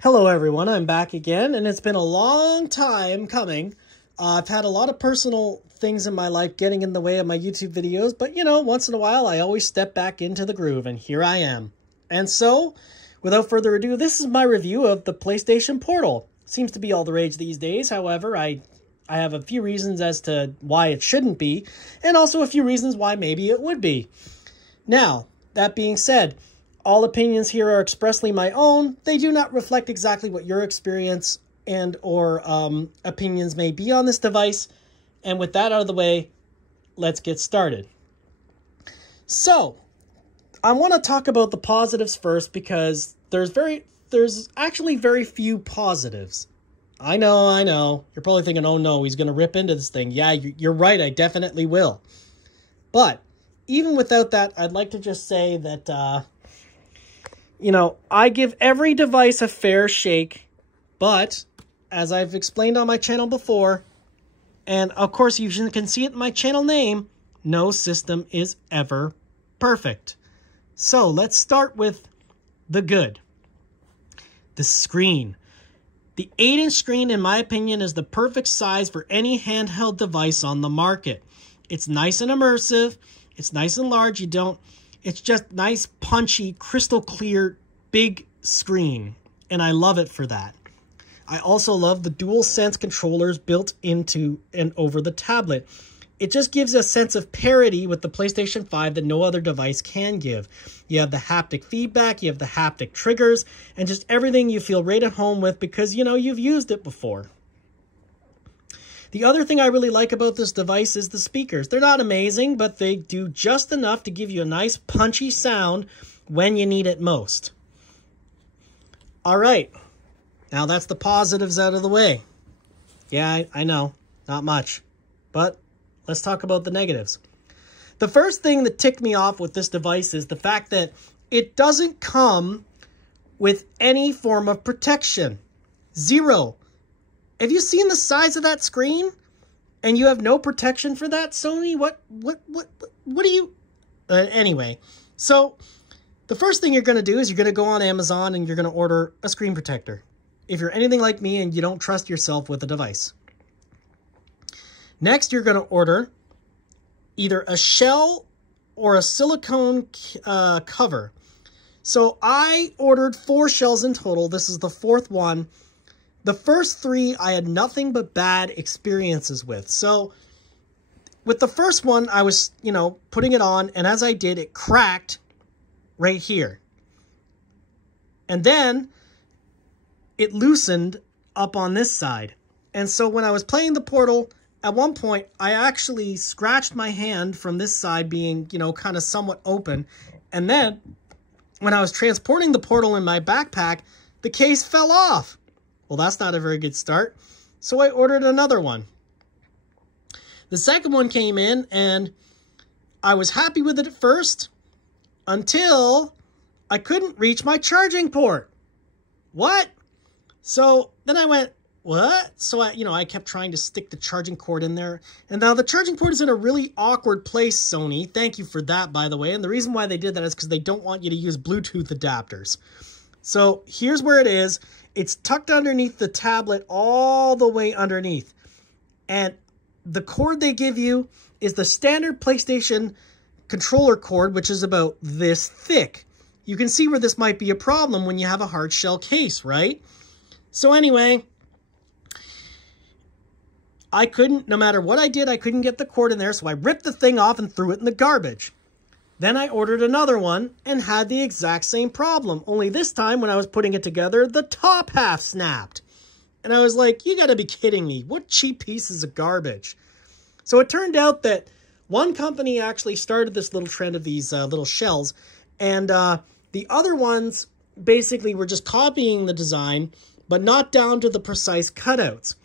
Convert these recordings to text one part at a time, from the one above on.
Hello everyone, I'm back again, and it's been a long time coming. I've had a lot of personal things in my life getting in the way of my YouTube videos, but you know, once in a while I always step back into the groove, and here I am. And so, without further ado, this is my review of the PlayStation Portal. Seems to be all the rage these days, however, I have a few reasons as to why it shouldn't be, and also a few reasons why maybe it would be. Now, that being said, all opinions here are expressly my own. They do not reflect exactly what your experience and or opinions may be on this device. And with that out of the way, let's get started. So, I want to talk about the positives first because there's actually very few positives. I know. You're probably thinking, oh no, he's going to rip into this thing. Yeah, you're right, I definitely will. But even without that, I'd like to just say that you know, I give every device a fair shake, but as I've explained on my channel before, and of course you can see it in my channel name, no system is ever perfect. So let's start with the good. The screen. The 8-inch screen, in my opinion, is the perfect size for any handheld device on the market. It's nice and immersive. It's nice and large. It's just nice, punchy, crystal clear, big screen. And I love it for that. I also love the DualSense controllers built into and over the tablet. It just gives a sense of parity with the PlayStation 5 that no other device can give. You have the haptic feedback, you have the haptic triggers, and just everything you feel right at home with because, you know, you've used it before. The other thing I really like about this device is the speakers. They're not amazing, but they do just enough to give you a nice punchy sound when you need it most. All right, now that's the positives out of the way. Yeah, I know, not much, but let's talk about the negatives. The first thing that ticked me off with this device is the fact that it doesn't come with any form of protection. Zero. Have you seen the size of that screen? And you have no protection for that, Sony? What do you... anyway, so the first thing you're going to do is you're going to go on Amazon and you're going to order a screen protector. If you're anything like me and you don't trust yourself with a device. Next, you're going to order either a shell or a silicone cover. So I ordered 4 shells in total. This is the 4th one. The first 3 I had nothing but bad experiences with. So with the first one, I was, you know, putting it on, and as I did, it cracked right here. And then it loosened up on this side. And so when I was playing the Portal, at one point, I actually scratched my hand from this side being, you know, kind of somewhat open. And then when I was transporting the Portal in my backpack, the case fell off. Well, that's not a very good start. So I ordered another one. The second one came in and I was happy with it at first until I couldn't reach my charging port. What? So then I went, what? So I kept trying to stick the charging cord in there. And now the charging port is in a really awkward place, Sony. Thank you for that, by the way. And the reason why they did that is because they don't want you to use Bluetooth adapters. So here's where it is. It's tucked underneath the tablet all the way underneath. And the cord they give you is the standard PlayStation controller cord, which is about this thick. You can see where this might be a problem when you have a hard shell case, right? So anyway, I couldn't, no matter what I did, I couldn't get the cord in there. So I ripped the thing off and threw it in the garbage. Then I ordered another one and had the exact same problem. Only this time when I was putting it together, the top half snapped. And I was like, you gotta be kidding me. What cheap pieces of garbage. So it turned out that one company actually started this little trend of these little shells. And the other ones basically were just copying the design, but not down to the precise cutouts.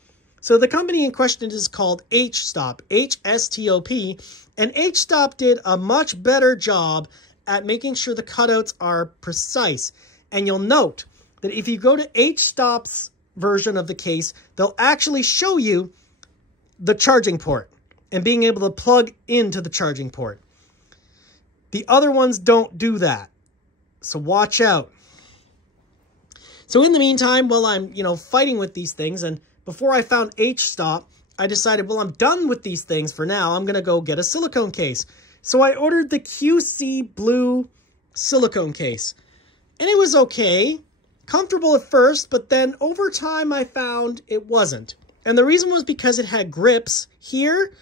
So the company in question is called H-Stop, H-S-T-O-P, and H-Stop did a much better job at making sure the cutouts are precise. And you'll note that if you go to H-Stop's version of the case, they'll actually show you the charging port and being able to plug into the charging port. The other ones don't do that, so watch out. So in the meantime, while I'm, fighting with these things, and before I found H-Stop, I decided, well, I'm done with these things for now. I'm going to go get a silicone case. So I ordered the QC Blue silicone case. And it was okay. Comfortable at first, but then over time I found it wasn't. And the reason was because it had grips here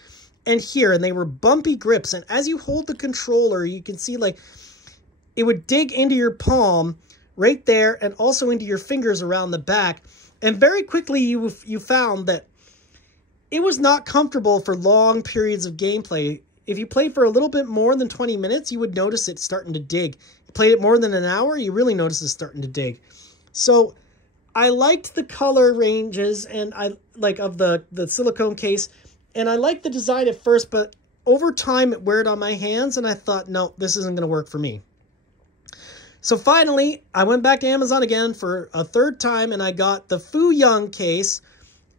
and here, and they were bumpy grips. And as you hold the controller, you can see like it would dig into your palm right there and also into your fingers around the back. And very quickly you found that it was not comfortable for long periods of gameplay. If you played for a little bit more than 20 minutes, you would notice it starting to dig. You played it more than an hour, you really notice it starting to dig. So I liked the color ranges and of the silicone case, and I liked the design at first, but over time it weared on my hands, and I thought, no, this isn't going to work for me. So finally, I went back to Amazon again for a third time, and I got the Fu Young case,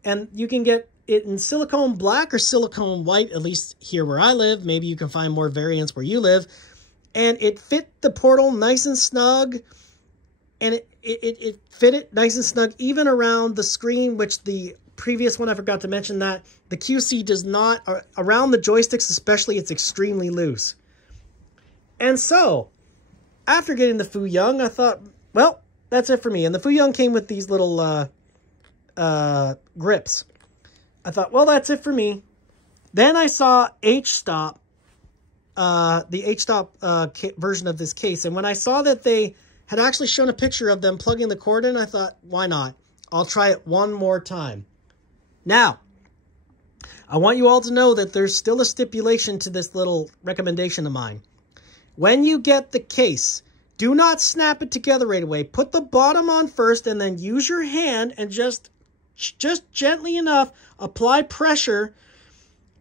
and you can get it in silicone black or silicone white, at least here where I live. Maybe you can find more variants where you live. And it fit the portal nice and snug, and it fit it nice and snug even around the screen, which the previous one, I forgot to mention that, the QC does not. Around the joysticks especially, it's extremely loose. And so, after getting the Fu Young, I thought, well, that's it for me. And the Fu Young came with these little grips. I thought, well, that's it for me. Then I saw H-Stop, the H-Stop version of this case. And when I saw that they had actually shown a picture of them plugging the cord in, I thought, why not? I'll try it one more time. Now, I want you all to know that there's still a stipulation to this little recommendation of mine. When you get the case, do not snap it together right away. Put the bottom on first and then use your hand and just gently enough apply pressure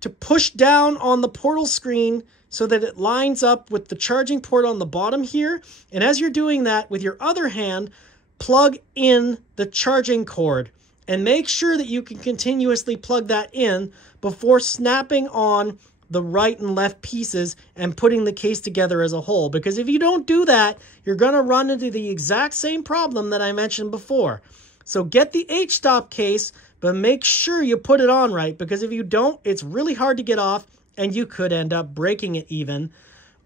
to push down on the portal screen so that it lines up with the charging port on the bottom here. And as you're doing that, with your other hand, plug in the charging cord. And make sure that you can continuously plug that in before snapping on the right and left pieces and putting the case together as a whole. Because if you don't do that, you're going to run into the exact same problem that I mentioned before. So get the H-Stop case, but make sure you put it on right, because if you don't, it's really hard to get off, and you could end up breaking it even,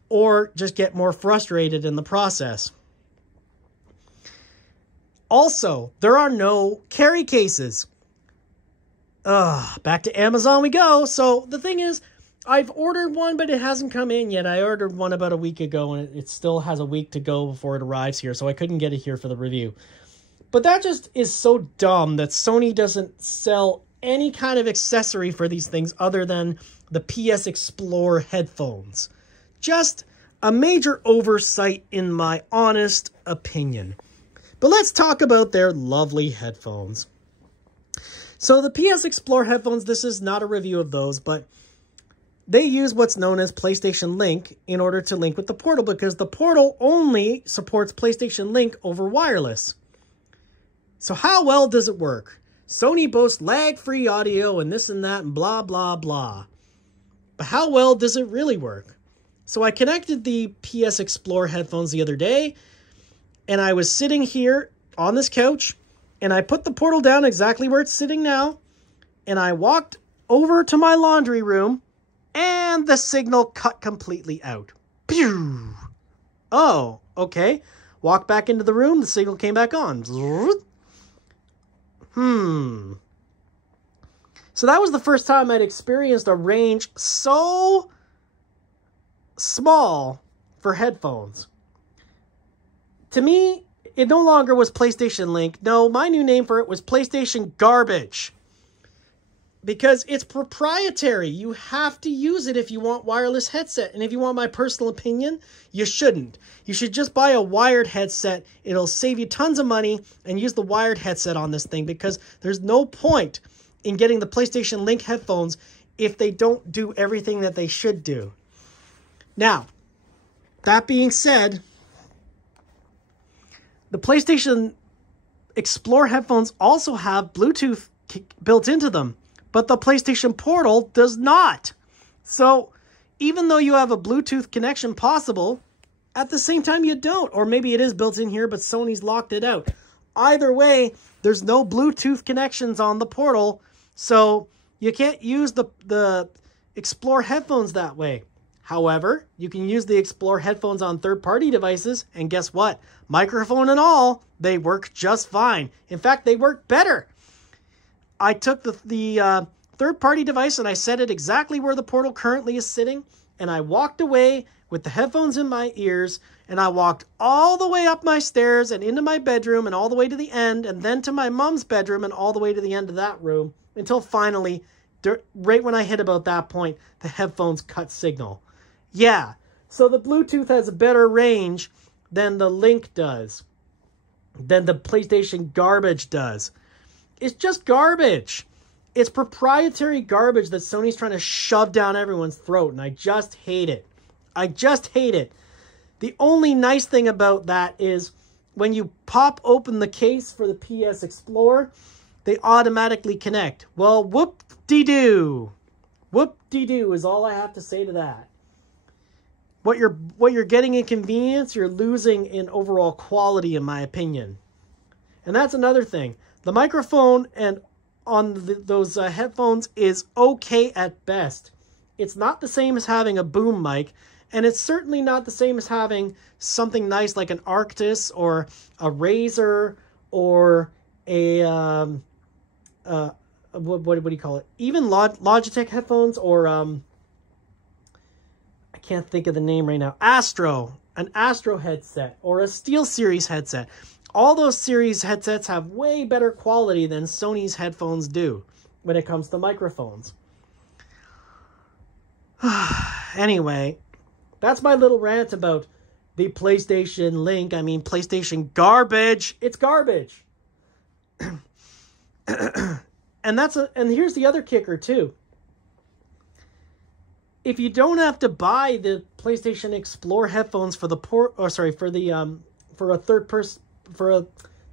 or just get more frustrated in the process. Also, there are no carry cases. Back to Amazon we go. So the thing is, I've ordered one, but it hasn't come in yet. I ordered one about a week ago, and it still has a week to go before it arrives here, so I couldn't get it here for the review. But that just is so dumb that Sony doesn't sell any kind of accessory for these things other than the PS Explorer headphones. Just a major oversight in my honest opinion. But let's talk about their lovely headphones. So the PS Explorer headphones, this is not a review of those, but they use what's known as PlayStation Link in order to link with the Portal, because the Portal only supports PlayStation Link over wireless. So how well does it work? Sony boasts lag-free audio and this and that and blah, blah, blah. But how well does it really work? So I connected the PS Explorer headphones the other day, and I was sitting here on this couch, and I put the Portal down exactly where it's sitting now, and I walked over to my laundry room, and the signal cut completely out. Pew! Oh, okay. Walked back into the room, the signal came back on. So that was the first time I'd experienced a range so small for headphones. To me, it no longer was PlayStation Link. No, my new name for it was PlayStation Garbage. Because it's proprietary. You have to use it if you want wireless headset. And if you want my personal opinion, you shouldn't. You should just buy a wired headset. It'll save you tons of money, and use the wired headset on this thing, because there's no point in getting the PlayStation Link headphones if they don't do everything that they should do. Now, that being said, the PlayStation Explorer headphones also have Bluetooth built into them, but the PlayStation Portal does not. So even though you have a Bluetooth connection possible, at the same time you don't. Or maybe it is built in here, but Sony's locked it out. Either way, there's no Bluetooth connections on the Portal, so you can't use the Explore headphones that way. However, you can use the Explore headphones on third-party devices, and guess what? Microphone and all, they work just fine. In fact, they work better. I took the third-party device and I set it exactly where the Portal currently is sitting, and I walked away with the headphones in my ears, and I walked all the way up my stairs and into my bedroom and all the way to the end, and then to my mom's bedroom and all the way to the end of that room, until finally, right when I hit about that point, the headphones cut signal. Yeah, so the Bluetooth has a better range than the Link does, than the PlayStation garbage does. It's just garbage. It's proprietary garbage that Sony's trying to shove down everyone's throat, and I just hate it. I just hate it. The only nice thing about that is when you pop open the case for the PS Explorer, they automatically connect. Well, whoop-de-doo. Whoop-de-doo is all I have to say to that. What you're getting in convenience, you're losing in overall quality, in my opinion. And that's another thing. The microphone and on those headphones is okay at best. It's not the same as having a boom mic, and it's certainly not the same as having something nice like an Arctis or a Razer or a what do you call it? Even Logitech headphones or I can't think of the name right now. An Astro headset or a SteelSeries headset. All those series headsets have way better quality than Sony's headphones do when it comes to microphones. Anyway, that's my little rant about the PlayStation Link. I mean, PlayStation garbage. It's garbage. And here's the other kicker too. If you don't have to buy the PlayStation Explore headphones for the for a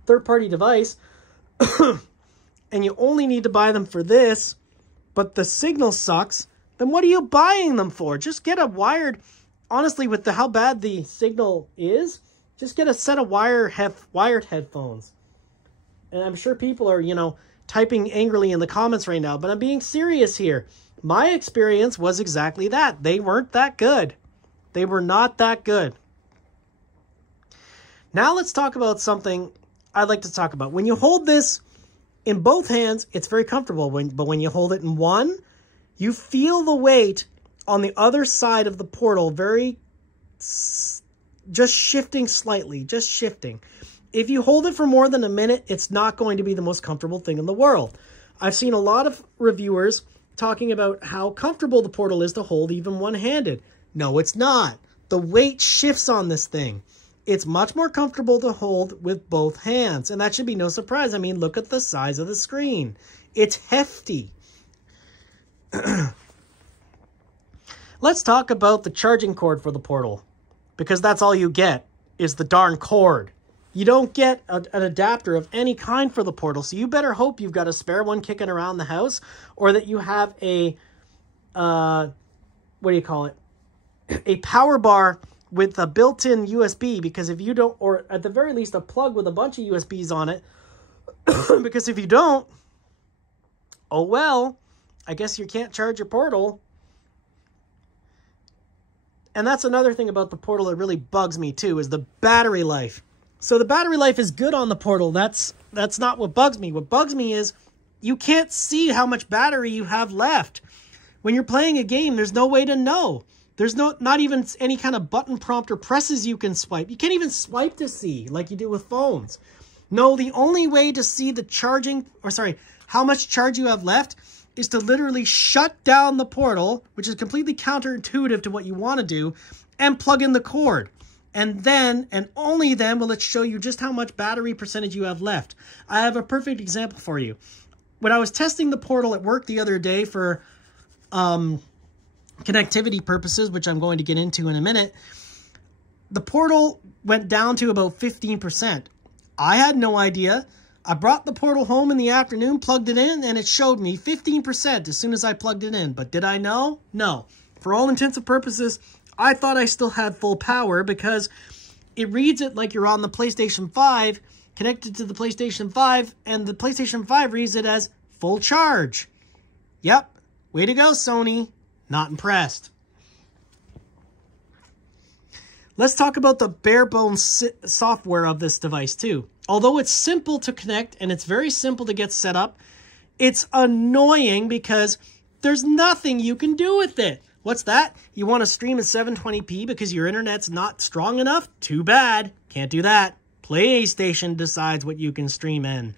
third-party device, and you only need to buy them for this, but the signal sucks, then what are you buying them for? Just get a wired, honestly, with how bad the signal is, just get a set of wired headphones. And I'm sure people are, typing angrily in the comments right now, but I'm being serious here. My experience was exactly that. They weren't that good. They were not that good. Now let's talk about something I'd like to talk about. When you hold this in both hands, it's very comfortable. But when you hold it in one, you feel the weight on the other side of the Portal just shifting slightly, just shifting. If you hold it for more than a minute, it's not going to be the most comfortable thing in the world. I've seen a lot of reviewers talking about how comfortable the Portal is to hold even one-handed. No, it's not. The weight shifts on this thing. It's much more comfortable to hold with both hands, and that should be no surprise. I mean, look at the size of the screen. It's hefty. Let's talk about the charging cord for the Portal, because that's all you get is the darn cord. You don't get an adapter of any kind for the Portal, so you better hope you've got a spare one kicking around the house, or that you have a, what do you call it, a power bar with a built-in USB, because if you don't, or at the very least a plug with a bunch of USBs on it, because if you don't, oh well, I guess you can't charge your Portal. And that's another thing about the Portal that really bugs me too, is the battery life. So the battery life is good on the Portal. That's not what bugs me. What bugs me is you can't see how much battery you have left. When you're playing a game, there's no way to know. There's not even any kind of button prompt or presses you can swipe. You can't even swipe to see like you do with phones. No, the only way to see the how much charge you have left is to literally shut down the Portal, which is completely counterintuitive to what you want to do, and plug in the cord. And then, and only then, will it show you just how much battery percentage you have left. I have a perfect example for you. When I was testing the Portal at work the other day for connectivity purposes, which I'm going to get into in a minute, the Portal went down to about 15%. I had no idea. I brought the Portal home in the afternoon, plugged it in, and it showed me 15% as soon as I plugged it in. But did I know? No. For all intents and purposes, I thought I still had full power because it reads it like you're on the PlayStation 5 connected to the PlayStation 5, and the PlayStation 5 reads it as full charge. Yep, way to go, Sony. Not impressed. Let's talk about the bare bones software of this device too. Although it's simple to connect and it's very simple to get set up, it's annoying because there's nothing you can do with it. What's that? You want to stream in 720p because your internet's not strong enough? Too bad. Can't do that. PlayStation decides what you can stream in.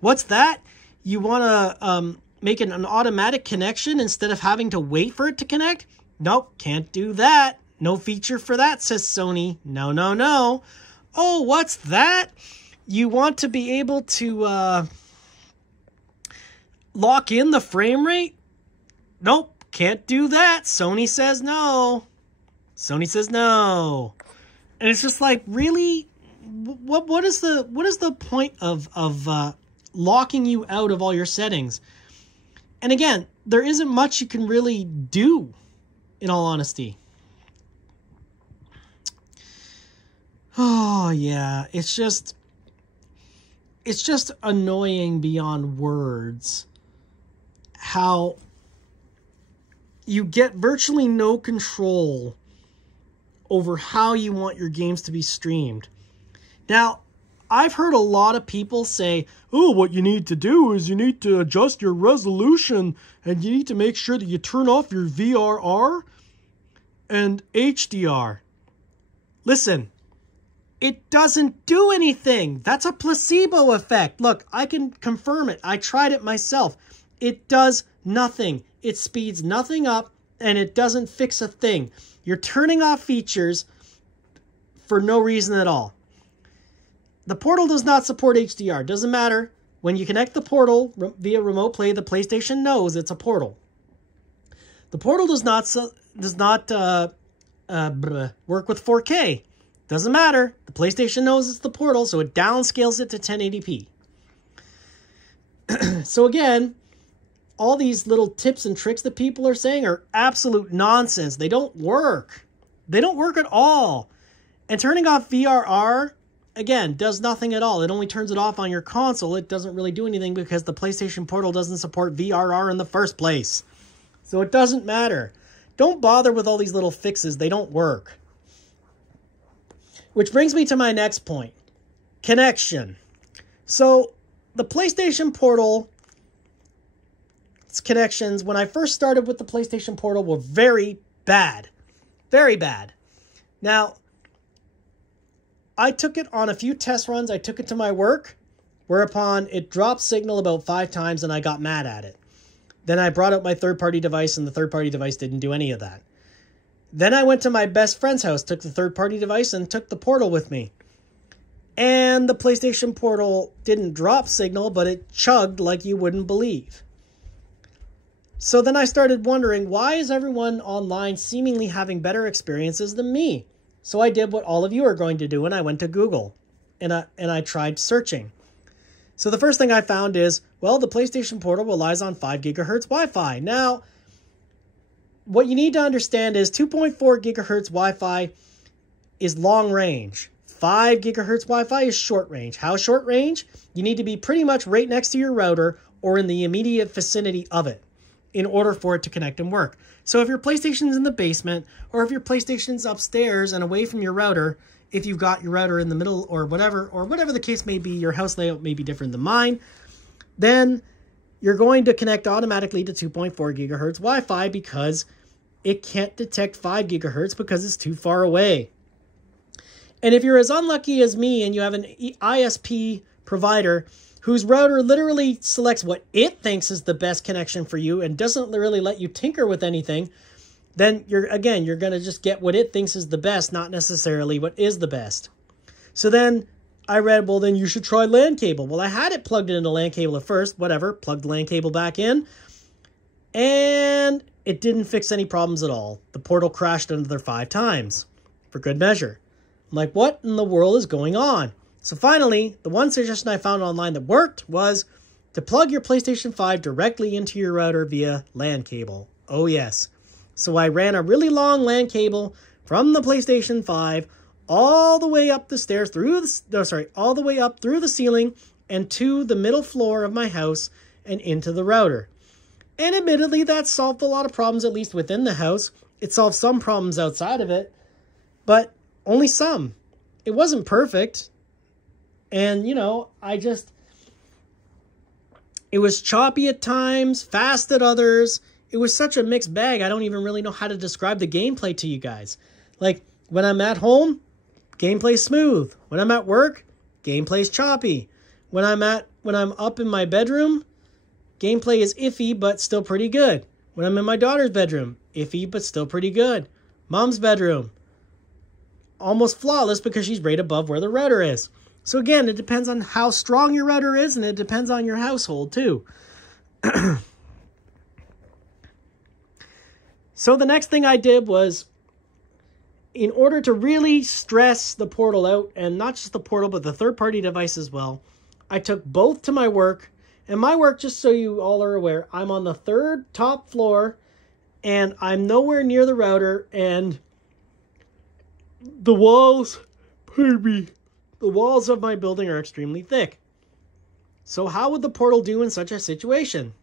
What's that? You want to make it an automatic connection instead of having to wait for it to connect? Nope, can't do that. No feature for that, says Sony. No, no, no. Oh, what's that? You want to be able to lock in the frame rate? Nope, can't do that. Sony says no. Sony says no. And it's just like, really? What is the point of locking you out of all your settings? And again, there isn't much you can really do, in all honesty. Oh, yeah, it's just annoying beyond words how you get virtually no control over how you want your games to be streamed. Now, I've heard a lot of people say, oh, what you need to do is you need to adjust your resolution and you need to make sure that you turn off your VRR and HDR. Listen, it doesn't do anything. That's a placebo effect. Look, I can confirm it. I tried it myself. It does nothing. It speeds nothing up, and it doesn't fix a thing. You're turning off features for no reason at all. The Portal does not support HDR. Doesn't matter. When you connect the Portal via Remote Play, the PlayStation knows it's a Portal. The Portal does not work with 4K. Doesn't matter. The PlayStation knows it's the Portal, so it downscales it to 1080p. So again, all these little tips and tricks that people are saying are absolute nonsense. They don't work. They don't work at all. And turning off VRR, again, does nothing at all. It only turns it off on your console. It doesn't really do anything because the PlayStation Portal doesn't support VRR in the first place. So it doesn't matter. Don't bother with all these little fixes. They don't work. Which brings me to my next point. Connection. So the PlayStation Portal connections, when I first started with the PlayStation Portal, were very bad. Very bad. Now, I took it on a few test runs. I took it to my work, whereupon it dropped signal about 5 times and I got mad at it. Then I brought out my third-party device and the third-party device didn't do any of that. Then I went to my best friend's house, took the third-party device and took the Portal with me. And the PlayStation Portal didn't drop signal, but it chugged like you wouldn't believe. So then I started wondering, why is everyone online seemingly having better experiences than me? So I did what all of you are going to do, and I went to Google, and I tried searching. So the first thing I found is, well, the PlayStation Portal relies on 5 gigahertz Wi-Fi. Now, what you need to understand is 2.4 gigahertz Wi-Fi is long range. 5 gigahertz Wi-Fi is short range. How short range? You need to be pretty much right next to your router or in the immediate vicinity of it in order for it to connect and work. So if your PlayStation's in the basement, or if your PlayStation's upstairs and away from your router, if you've got your router in the middle or whatever the case may be, your house layout may be different than mine, then you're going to connect automatically to 2.4 gigahertz Wi-Fi because it can't detect 5 gigahertz because it's too far away. And if you're as unlucky as me and you have an ISP provider whose router literally selects what it thinks is the best connection for you and doesn't really let you tinker with anything, then you're going to just get what it thinks is the best, not necessarily what is the best. So then I read, well, then you should try LAN cable. Well, I had it plugged into LAN cable at first, whatever, plugged the LAN cable back in, and it didn't fix any problems at all. The Portal crashed another 5 times, for good measure. I'm like, what in the world is going on? So finally, the one suggestion I found online that worked was to plug your PlayStation 5 directly into your router via LAN cable. Oh yes. So I ran a really long LAN cable from the PlayStation 5 all the way up the stairs, all the way up through the ceiling and to the middle floor of my house and into the router. And admittedly, that solved a lot of problems, at least within the house. It solved some problems outside of it, but only some. It wasn't perfect. And, you know, it was choppy at times, fast at others. It was such a mixed bag, I don't even really know how to describe the gameplay to you guys. Like, when I'm at home, gameplay's smooth. When I'm at work, gameplay's choppy. When I'm up in my bedroom, gameplay is iffy, but still pretty good. When I'm in my daughter's bedroom, iffy, but still pretty good. Mom's bedroom, almost flawless because she's right above where the router is. So again, it depends on how strong your router is, and it depends on your household too. So the next thing I did was, in order to really stress the portal out, and not just the portal, but the third-party device as well, I took both to my work. And my work, just so you all are aware, I'm on the third top floor, and I'm nowhere near the router, and the walls of my building are extremely thick. So how would the portal do in such a situation?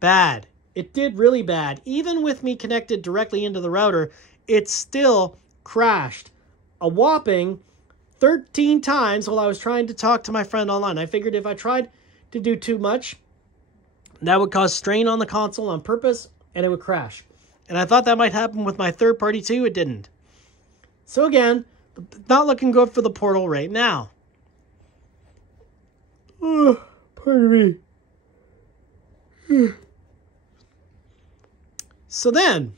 Bad. It did really bad. Even with me connected directly into the router, it still crashed a whopping 13 times while I was trying to talk to my friend online. I figured if I tried to do too much, that would cause strain on the console on purpose, and it would crash. And I thought that might happen with my third party too. It didn't. So again, not looking good for the portal right now. Oh, pardon me. So then,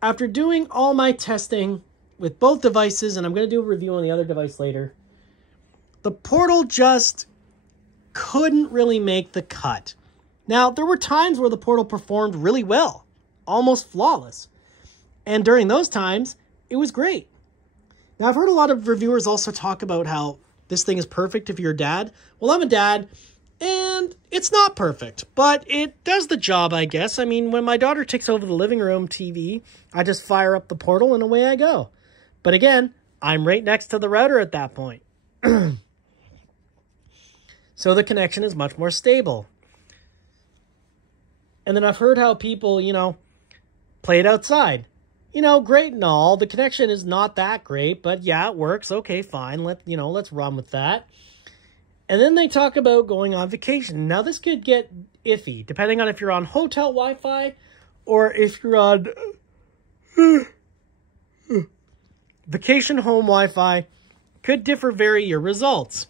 after doing all my testing with both devices, and I'm going to do a review on the other device later, the portal just couldn't really make the cut. Now, there were times where the portal performed really well, almost flawless. And during those times, it was great. Now, I've heard a lot of reviewers also talk about how this thing is perfect if you're a dad. Well, I'm a dad, and it's not perfect, but it does the job, I guess. I mean, when my daughter takes over the living room TV, I just fire up the portal and away I go. But again, I'm right next to the router at that point. So the connection is much more stable. And then I've heard how people, you know, play it outside. You know, great and all. The connection is not that great, but yeah, it works. Okay, fine. Let's run with that. And then they talk about going on vacation. Now, this could get iffy, depending on if you're on hotel Wi-Fi or if you're on vacation home Wi-Fi. Could vary your results.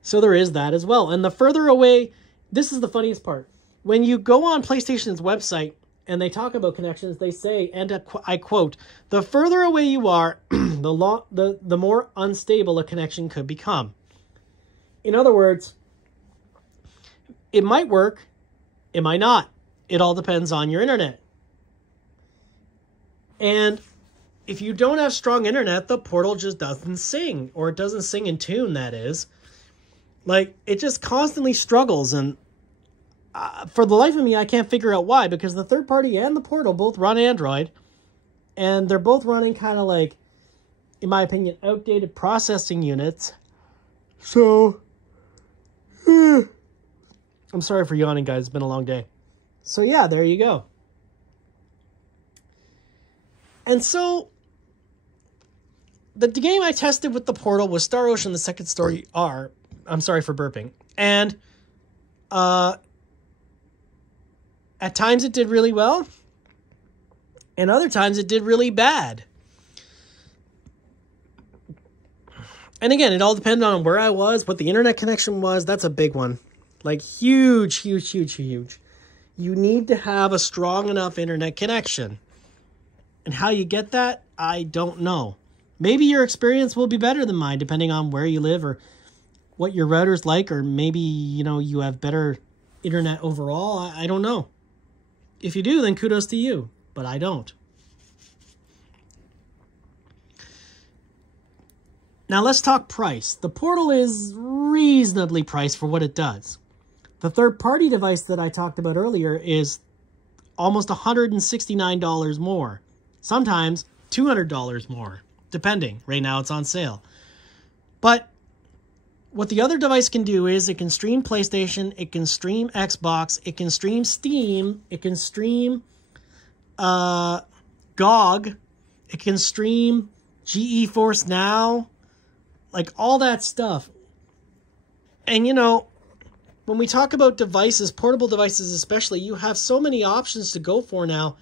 So there is that as well. And the further away, this is the funniest part. When you go on PlayStation's website and they talk about connections, they say, and I quote, "The further away you are, the more unstable a connection could become." In other words, it might work, it might not. It all depends on your internet. And if you don't have strong internet, the portal just doesn't sing, or it doesn't sing in tune, that is. Like, it just constantly struggles, and for the life of me, I can't figure out why, because the third party and the portal both run Android, and they're both running kind of like, in my opinion, outdated processing units. So, I'm sorry for yawning, guys. It's been a long day. So yeah, there you go. And so, the game I tested with the portal was Star Ocean: The Second Story R. I'm sorry for burping. And at times it did really well, and other times it did really bad. And again, it all depended on where I was, what the internet connection was. That's a big one. Like, huge, huge, huge, huge. You need to have a strong enough internet connection. And how you get that, I don't know. Maybe your experience will be better than mine, depending on where you live or what your router's like, or maybe, you know, you have better internet overall. I don't know. If you do, then kudos to you, but I don't. Now let's talk price. The portal is reasonably priced for what it does. The third-party device that I talked about earlier is almost $169 more. Sometimes $200 more, depending. Right now it's on sale. But what the other device can do is it can stream PlayStation, it can stream Xbox, it can stream Steam, it can stream GOG, it can stream GeForce Now, like all that stuff. And you know, when we talk about devices, portable devices especially, you have so many options to go for now.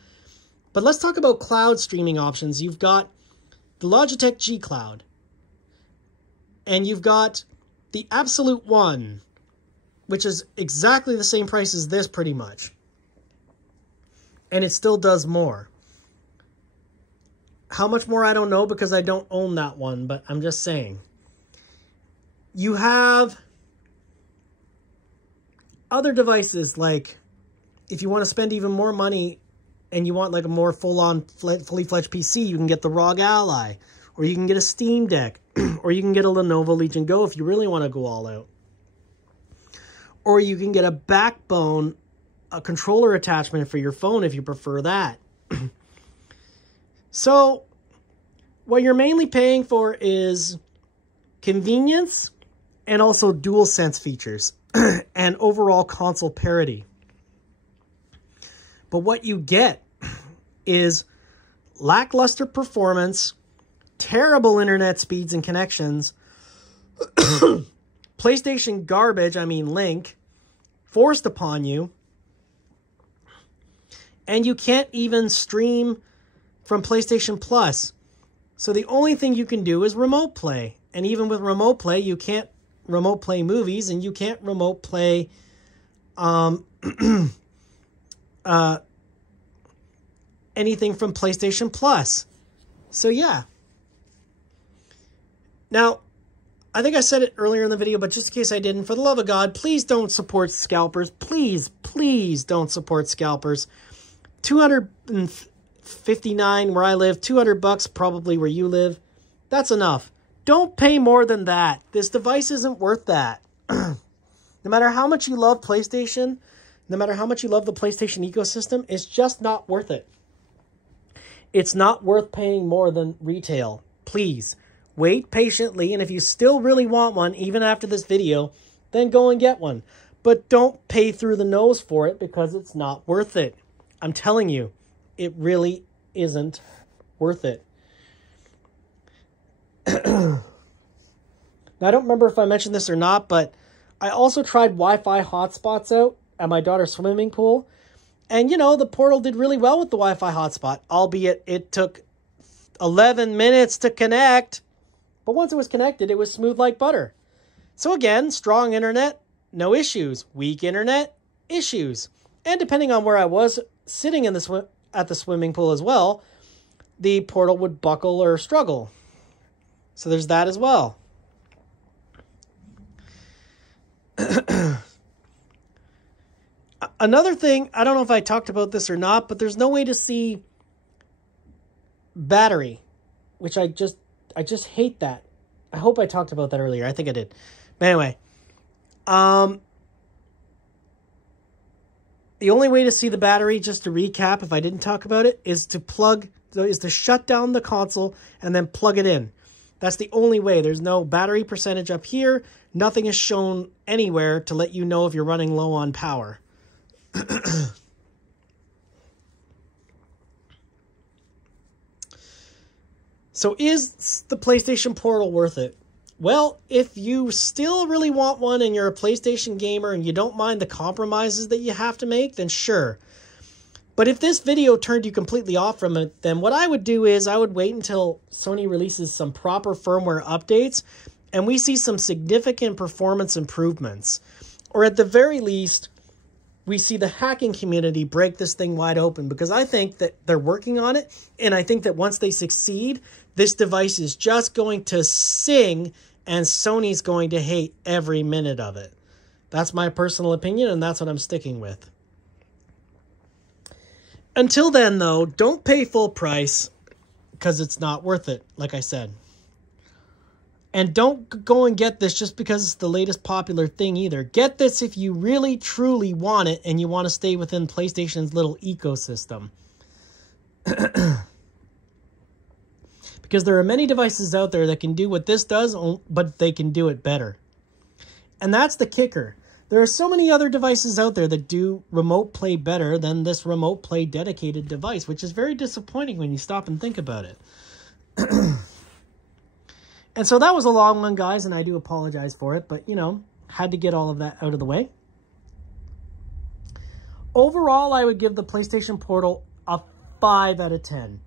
But let's talk about cloud streaming options. You've got the Logitech G Cloud, and you've got the Absolute One, which is exactly the same price as this pretty much. And it still does more. How much more, I don't know, because I don't own that one, but I'm just saying. You have other devices, like if you want to spend even more money and you want like a more full-on, fully fledged PC, you can get the ROG Ally, or you can get a Steam Deck, or you can get a Lenovo Legion Go if you really want to go all out. Or you can get a Backbone, a controller attachment for your phone if you prefer that. So, what you're mainly paying for is convenience and also DualSense features and overall console parity. But what you get is lackluster performance, terrible internet speeds and connections, PlayStation garbage, I mean Link, forced upon you, and you can't even stream from PlayStation Plus. So the only thing you can do is remote play. And even with remote play, you can't remote play movies, and you can't remote play anything from PlayStation Plus. So yeah. Now, I think I said it earlier in the video, but just in case I didn't, for the love of God, please don't support scalpers. Please, please don't support scalpers. $259 where I live, $200 probably where you live. That's enough. Don't pay more than that. This device isn't worth that. No matter how much you love PlayStation, no matter how much you love the PlayStation ecosystem, it's just not worth it. It's not worth paying more than retail. Please, wait patiently, and if you still really want one, even after this video, then go and get one. But don't pay through the nose for it because it's not worth it. I'm telling you, it really isn't worth it. Now, I don't remember if I mentioned this or not, but I also tried Wi-Fi hotspots out at my daughter's swimming pool. And, you know, the Portal did really well with the Wi-Fi hotspot, albeit it took 11 minutes to connect. But once it was connected, it was smooth like butter. So again, strong internet, no issues. Weak internet, issues. And depending on where I was sitting in the at the swimming pool as well, the Portal would buckle or struggle. So there's that as well. Another thing, I don't know if I talked about this or not, but there's no way to see battery, which I just hate that. I hope I talked about that earlier. I think I did. But anyway, the only way to see the battery, just to recap, if I didn't talk about it, is to shut down the console and then plug it in. That's the only way. There's no battery percentage up here. Nothing is shown anywhere to let you know if you're running low on power. So is the PlayStation Portal worth it? Well, if you still really want one and you're a PlayStation gamer and you don't mind the compromises that you have to make, then sure. But if this video turned you completely off from it, then what I would do is I would wait until Sony releases some proper firmware updates and we see some significant performance improvements. Or at the very least, we see the hacking community break this thing wide open, because I think that they're working on it, and I think that once they succeed, this device is just going to sing and Sony's going to hate every minute of it. That's my personal opinion, and that's what I'm sticking with. Until then, though, don't pay full price because it's not worth it, like I said. And don't go and get this just because it's the latest popular thing either. Get this if you really, truly want it and you want to stay within PlayStation's little ecosystem. Because there are many devices out there that can do what this does, but they can do it better. And that's the kicker. There are so many other devices out there that do remote play better than this remote play dedicated device, which is very disappointing when you stop and think about it. And so that was a long one, guys, and I do apologize for it, but, you know, had to get all of that out of the way. Overall, I would give the PlayStation Portal a 5 out of 10.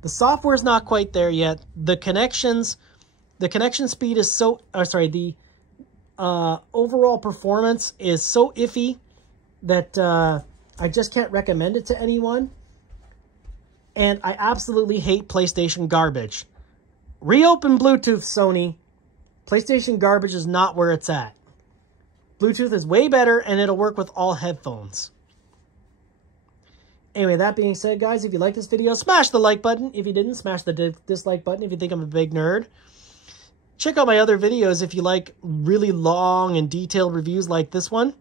The software's not quite there yet. The connection speed is so, the overall performance is so iffy that I just can't recommend it to anyone. And I absolutely hate PlayStation garbage. Reopen Bluetooth, Sony. PlayStation garbage is not where it's at. Bluetooth is way better, and it'll work with all headphones. Anyway, that being said, guys, if you like this video, smash the like button. If you didn't, smash the dislike button if you think I'm a big nerd. Check out my other videos if you like really long and detailed reviews like this one.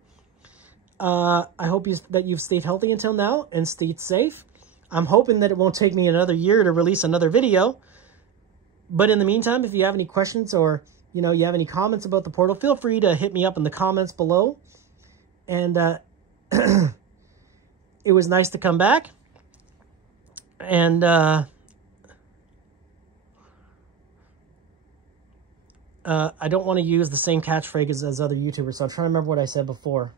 I hope that you've stayed healthy until now and stayed safe. I'm hoping that it won't take me another year to release another video. But in the meantime, if you have any questions or, you know, you have any comments about the Portal, feel free to hit me up in the comments below. And it was nice to come back. And I don't want to use the same catchphrase as other YouTubers, so I'm trying to remember what I said before.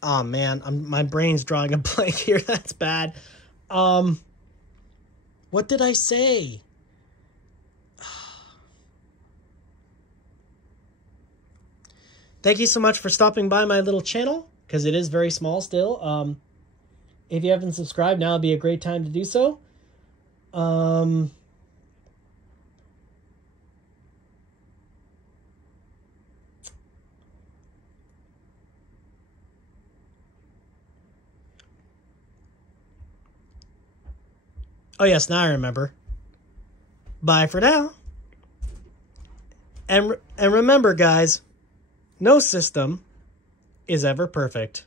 Oh man, my brain's drawing a blank here. That's bad. What did I say? Thank you so much for stopping by my little channel, because it is very small still. If you haven't subscribed, now would be a great time to do so. Oh yes, now I remember. Bye for now. And remember, guys, no system is ever perfect.